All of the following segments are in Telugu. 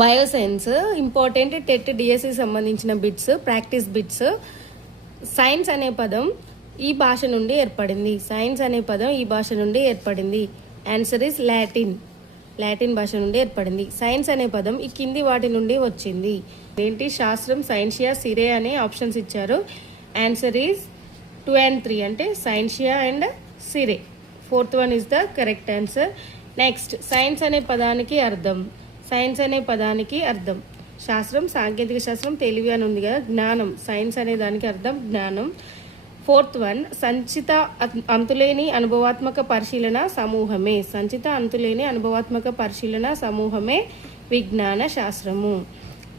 బయోసైన్స్ ఇంపార్టెంట్ టెట్ డిఎస్సి సంబంధించిన బిట్స్, ప్రాక్టీస్ బిట్స్. సైన్స్ అనే పదం ఈ భాష నుండి ఏర్పడింది. సైన్స్ అనే పదం ఈ భాష నుండి ఏర్పడింది. Answer is Latin. లాటిన్ భాష నుండి ఏర్పడింది. సైన్స్ అనే పదం ఈ కింది వాటి నుండి వచ్చింది. ఏంటి? శాస్త్రం, సైన్షియా, సిరే అనే ఆప్షన్స్ ఇచ్చారు. ఆన్సర్ ఈజ్ 2 and 3 అంటే సైన్షియా అండ్ సిరే. 4th one is the correct answer. Next, science అనే పదానికి అర్థం. సైన్స్ అనే పదానికి అర్థం శాస్త్రం, సాంకేతిక శాస్త్రం, తెలివి అని ఉంది కదా, జ్ఞానం. సైన్స్ అనే దానికి అర్థం జ్ఞానం. 4th one సంచిత అంతులేని అనుభవాత్మక పరిశీలన సమూహమే. సంచిత అంతులేని అనుభవాత్మక పరిశీలన సమూహమే విజ్ఞాన శాస్త్రము.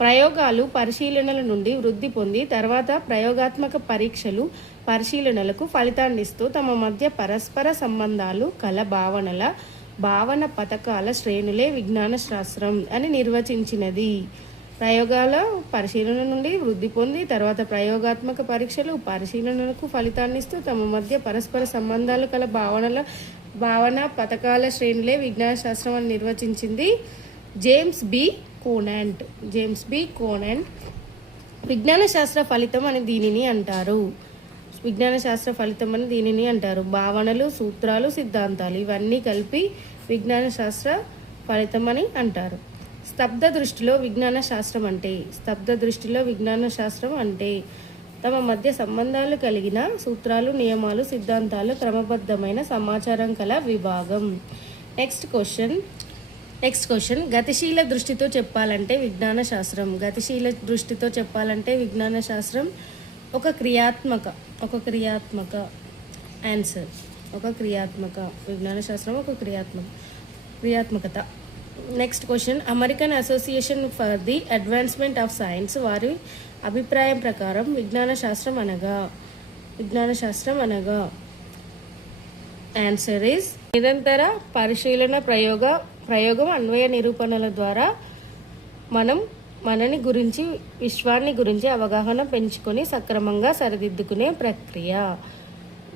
ప్రయోగాలు పరిశీలనల నుండి వృద్ధి పొంది తర్వాత ప్రయోగాత్మక పరీక్షలు పరిశీలనలకు ఫలితాన్నిస్తూ తమ మధ్య పరస్పర సంబంధాలు కల భావన పథకాల శ్రేణులే విజ్ఞాన శాస్త్రం అని నిర్వచించినది. ప్రయోగాల పరిశీలన నుండి వృద్ధి పొంది తర్వాత ప్రయోగాత్మక పరీక్షలు పరిశీలనలకు ఫలితాన్నిస్తూ తమ మధ్య పరస్పర సంబంధాలు కల భావన పథకాల శ్రేణులే విజ్ఞాన శాస్త్రం అని నిర్వచించింది జేమ్స్ బి కోనాంట్. విజ్ఞాన శాస్త్ర ఫలితం అని దీనిని అంటారు. విజ్ఞాన శాస్త్ర ఫలితం అని దీనిని అంటారు. భావనలు, సూత్రాలు, సిద్ధాంతాలు ఇవన్నీ కలిపి విజ్ఞాన శాస్త్ర ఫలితం అని అంటారు. స్తబ్ద దృష్టిలో విజ్ఞాన శాస్త్రం అంటే తమ మధ్య సంబంధాలు కలిగిన సూత్రాలు, నియమాలు, సిద్ధాంతాలు, క్రమబద్ధమైన సమాచారం కల విభాగం. నెక్స్ట్ క్వశ్చన్ గతిశీల దృష్టితో చెప్పాలంటే విజ్ఞాన శాస్త్రం. గతిశీల దృష్టితో చెప్పాలంటే విజ్ఞాన శాస్త్రం ఒక క్రియాత్మక ఆన్సర్. విజ్ఞాన శాస్త్రం ఒక క్రియాత్మకత. Next question, American Association for the Advancement of Science వారి అభిప్రాయం ప్రకారం విజ్ఞాన శాస్త్రం అనగా ఆన్సర్ ఇస్ నిరంతర పరిశీలన, ప్రయోగం, అన్వయ నిరూపణల ద్వారా మనని గురించి, విశ్వాన్ని గురించి అవగాహన పెంచుకొని సక్రమంగా సరిదిద్దుకునే ప్రక్రియ.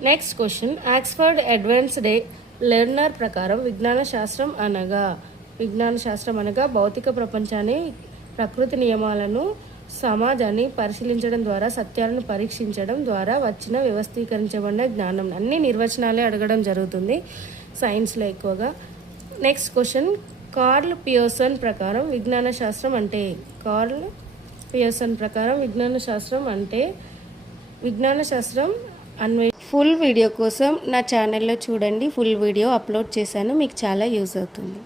Next question, Oxford advanced learner ప్రకారం విజ్ఞాన శాస్త్రం అనగా భౌతిక ప్రపంచాన్ని, ప్రకృతి నియమాలను, సమాజాన్ని పరిశీలించడం ద్వారా సత్యాలను పరీక్షించడం ద్వారా వచ్చిన వ్యవస్థీకరించబడిన జ్ఞానం. అన్ని నిర్వచనాలే అడగడం జరుగుతుంది సైన్స్లో ఎక్కువగా. నెక్స్ట్ క్వశ్చన్, కార్ల్ పియర్సన్ ప్రకారం విజ్ఞాన శాస్త్రం ఫుల్ వీడియో కోసం నా ఛానల్లో చూడండి. ఫుల్ వీడియో అప్లోడ్ చేశాను, మీకు చాలా యూజ్ అవుతుంది.